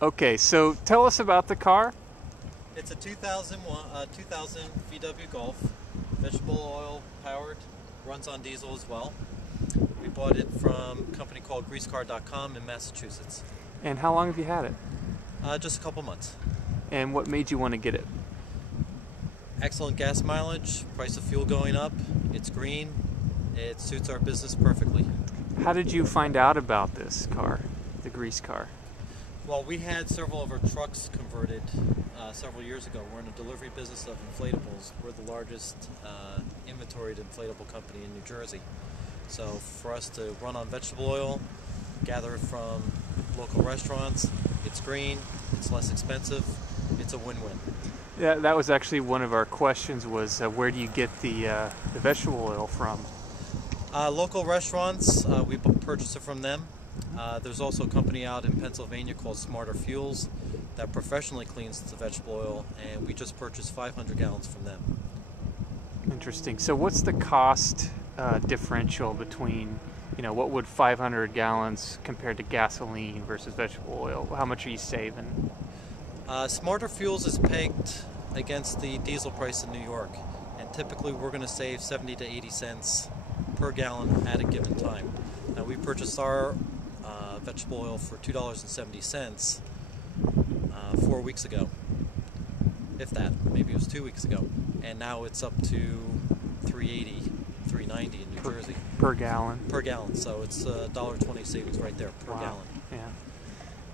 Okay, so tell us about the car. It's a 2000 VW Golf, vegetable oil powered, runs on diesel as well. We bought it from a company called greasecar.com in Massachusetts. And how long have you had it? Just a couple months. And what made you want to get it? Excellent gas mileage, price of fuel going up, it's green, it suits our business perfectly. How did you find out about this car, the grease car? Well, we had several of our trucks converted several years ago. We're in the delivery business of inflatables. We're the largest inventoried inflatable company in New Jersey. So for us to run on vegetable oil, gather it from local restaurants, it's green, it's less expensive, it's a win-win. Yeah, that was actually one of our questions was where do you get the vegetable oil from? Local restaurants, we purchase it from them. There's also a company out in Pennsylvania called Smarter Fuels that professionally cleans the vegetable oil, and we just purchased 500 gallons from them. Interesting. So what's the cost differential between, what would 500 gallons compared to gasoline versus vegetable oil? How much are you saving? Smarter Fuels is pegged against the diesel price in New York, and typically we're going to save 70 to 80 cents per gallon at a given time. Now, we purchased our vegetable oil for $2.70 4 weeks ago, if that, maybe it was 2 weeks ago, and now it's up to $3.80, $3.90 in New Jersey. Per gallon? Per gallon, so it's $1.20 savings right there per gallon. Yeah.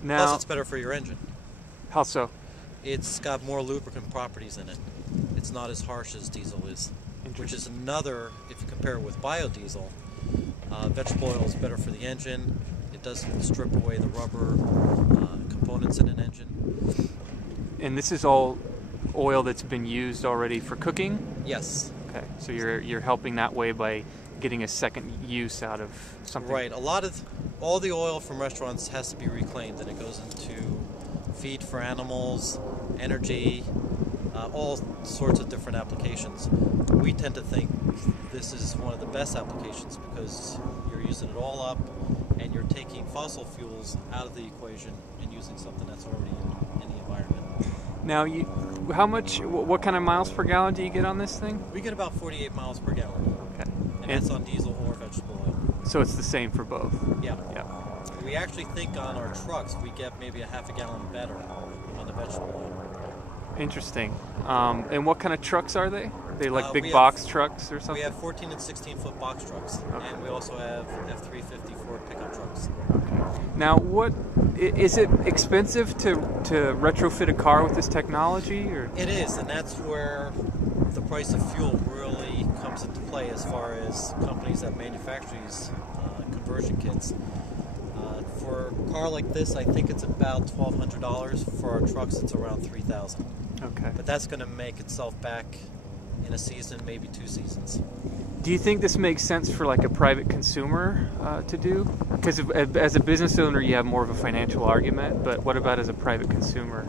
Now, plus it's better for your engine. How so? It's got more lubricant properties in it. It's not as harsh as diesel is, which is another, if you compare it with biodiesel, vegetable oil is better for the engine. It doesn't strip away the rubber components in an engine. And this is all oil that's been used already for cooking? Yes. Okay, so you're helping that way by getting a second use out of something. Right. All the oil from restaurants has to be reclaimed, and it goes into feed for animals, energy, all sorts of different applications. We tend to think this is one of the best applications because you're using it all up and you're taking fossil fuels out of the equation and using something that's already in the environment. Now, what kind of miles per gallon do you get on this thing? We get about 48 miles per gallon. Okay. And that's on diesel or vegetable oil. So it's the same for both? Yeah. Yeah. We actually think on our trucks we get maybe a half a gallon better on the vegetable oil. Interesting. And what kind of trucks are they? Are they like big box trucks or something? We have 14 and 16 foot box trucks, okay. And we also have F350 Ford pickup trucks. Okay. Now, is it expensive to retrofit a car with this technology? Or? It is, and that's where the price of fuel really comes into play as far as companies that manufacture these conversion kits. For a car like this, I think it's about $1,200. For our trucks, it's around $3,000. Okay. But that's going to make itself back in a season, maybe 2 seasons. Do you think this makes sense for like a private consumer to do? Because as a business owner, you have more of a financial argument, but what about as a private consumer?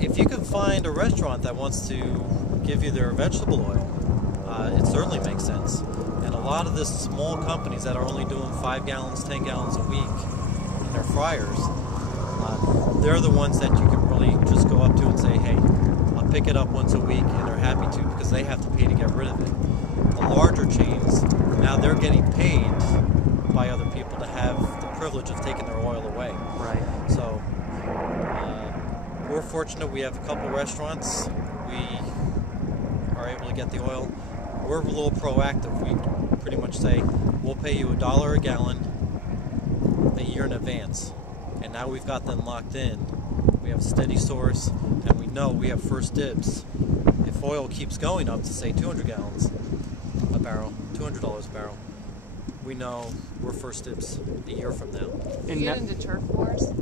If you can find a restaurant that wants to give you their vegetable oil, it certainly makes sense. And a lot of the small companies that are only doing 5 gallons, 10 gallons a week in their fryers, they're the ones that you can really just go up to and say, hey, I'll pick it up once a week, and they're happy to because they have to pay to get rid of it. The larger chains, now they're getting paid by other people to have the privilege of taking their oil away. Right. So we're fortunate we have a couple restaurants. We are able to get the oil. We're a little proactive. We pretty much say, we'll pay you $1 a gallon a year in advance. And now we've got them locked in. We have a steady source, and we know we have first dibs. If oil keeps going up to, say, 200 gallons a barrel, $200 a barrel, we know we're first dibs a year from now. Do you get into turf wars?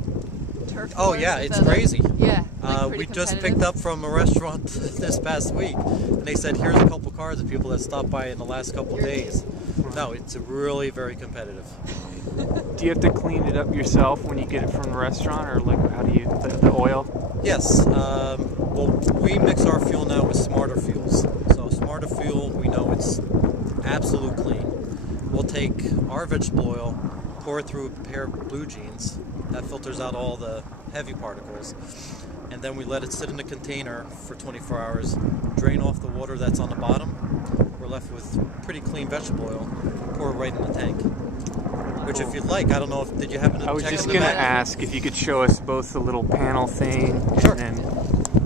Oh yeah, it's crazy. Yeah. We just picked up from a restaurant this past week, and they said, here's a couple cars of people that stopped by in the last couple days. No, it's really very competitive. Do you have to clean it up yourself when you get it from the restaurant, or like how do you, the oil? Yes. Well, we mix our fuel now with Smarter Fuels. So Smarter Fuel, we know it's absolute clean. We'll take our vegetable oil, pour it through a pair of blue jeans. That filters out all the heavy particles. And then we let it sit in a container for 24 hours, drain off the water that's on the bottom. We're left with pretty clean vegetable oil, pour it right in the tank. Which, if you'd like, I don't know if, did you happen to I was check just in the going to back? ask if you could show us both the little panel thing Sure. and then